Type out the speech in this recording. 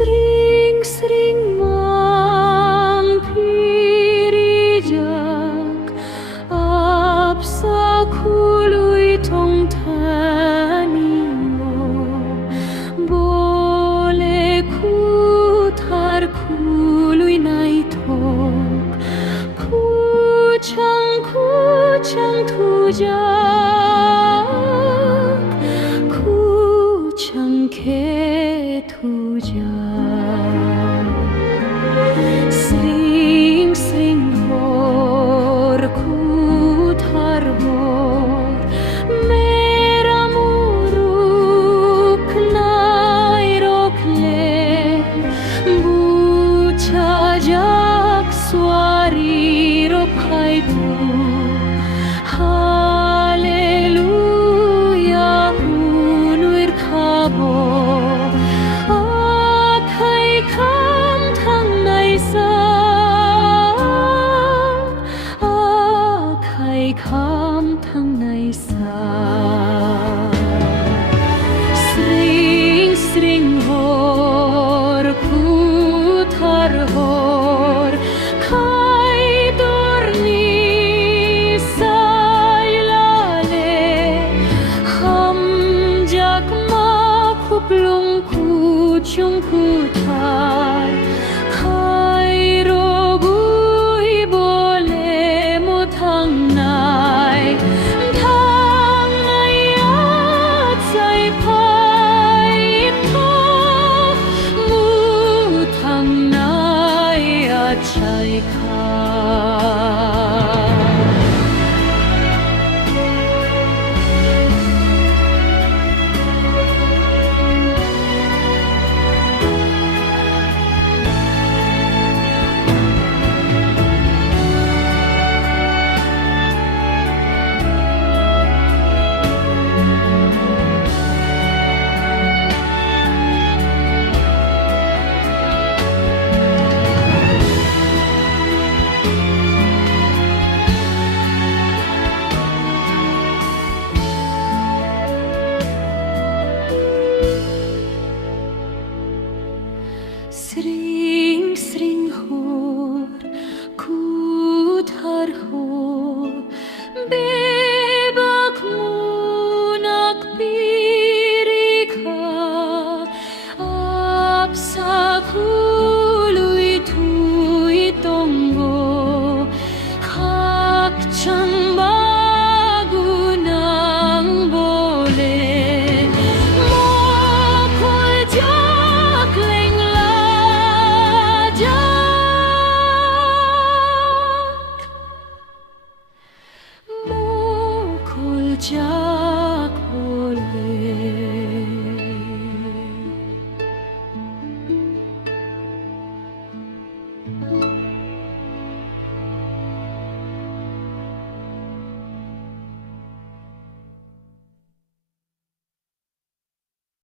Sring sring mang pirijak apsa kului tong tani mo bole kutar kului naitok kuchang tujak kuchang ke tujak sring sring hor kutar hor mera muruk nairokle buchajak swari ropaibu Hallelujah unuir khabo akai kam thang nai sa akai kam thang nai sa sring sring hor kutar hor kai dorni sailale ham jak ma khuplung ku chung ku tha